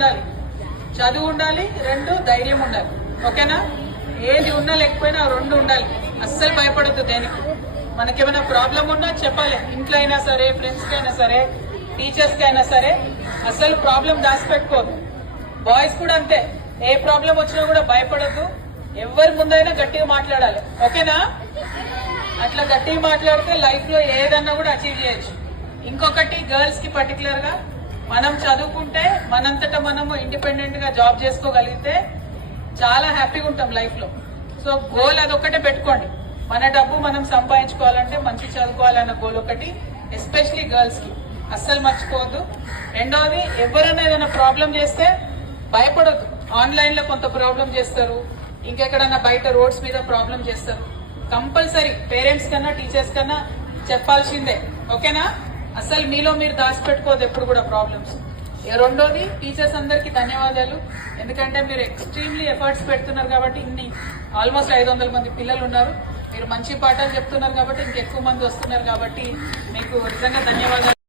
ఉండాలి, చదువు ఉండాలి, రెండు ధైర్యం ఉండాలి. ఓకేనా? ఏది ఉన్నా లేకపోయినా రెండు ఉండాలి. అస్సలు భయపడద్దు దేనికి. మనకేమైనా ప్రాబ్లం ఉన్నా చెప్పాలి, ఇంట్లో అయినా సరే, ఫ్రెండ్స్ కి అయినా సరే, టీచర్స్ కి అయినా సరే. అస్సలు ప్రాబ్లం దాచిపెట్టుకోదు. బాయ్స్ కూడా అంతే, ఏ ప్రాబ్లం వచ్చినా కూడా భయపడద్దు. ఎవరి ముందైనా గట్టిగా మాట్లాడాలి. ఓకేనా? అట్లా గట్టిగా మాట్లాడితే లైఫ్ లో ఏదన్నా కూడా అచీవ్ చేయొచ్చు. ఇంకొకటి, గర్ల్స్ కి పర్టికులర్ గా మనం చదువుకుంటే మనంతటా మనము ఇండిపెండెంట్ గా జాబ్ చేసుకోగలిగితే చాలా హ్యాపీగా ఉంటాం లైఫ్ లో. సో గోల్ అదొక్కటే పెట్టుకోండి. మన డబ్బు మనం సంపాదించుకోవాలంటే మంచి చదువుకోవాలన్న గోల్ ఒకటి, ఎస్పెషలీ గర్ల్స్ కి అస్సలు మర్చిపోవద్దు. రెండవది, ఎవరైనా ఏదైనా ప్రాబ్లం చేస్తే భయపడొద్దు. ఆన్లైన్ లో కొంత ప్రాబ్లం చేస్తారు, ఇంకెక్కడన్నా బయట రోడ్స్ మీద ప్రాబ్లం చేస్తారు. కంపల్సరీ పేరెంట్స్ కన్నా టీచర్స్ కన్నా చెప్పాల్సిందే. ఓకేనా? అసలు మీలో మీరు దాచిపెట్టుకోవద్దు ఎప్పుడు కూడా ప్రాబ్లమ్స్. రెండోది, టీచర్స్ అందరికి ధన్యవాదాలు. ఎందుకంటే మీరు ఎక్స్ట్రీమ్లీ ఎఫర్ట్స్ పెడుతున్నారు కాబట్టి ఇన్ని ఆల్మోస్ట్ 500 మంది పిల్లలు ఉన్నారు. మీరు మంచి పాఠాలు చెప్తున్నారు కాబట్టి ఇంకెక్కువ మంది వస్తున్నారు కాబట్టి మీకు నిజంగా ధన్యవాదాలు.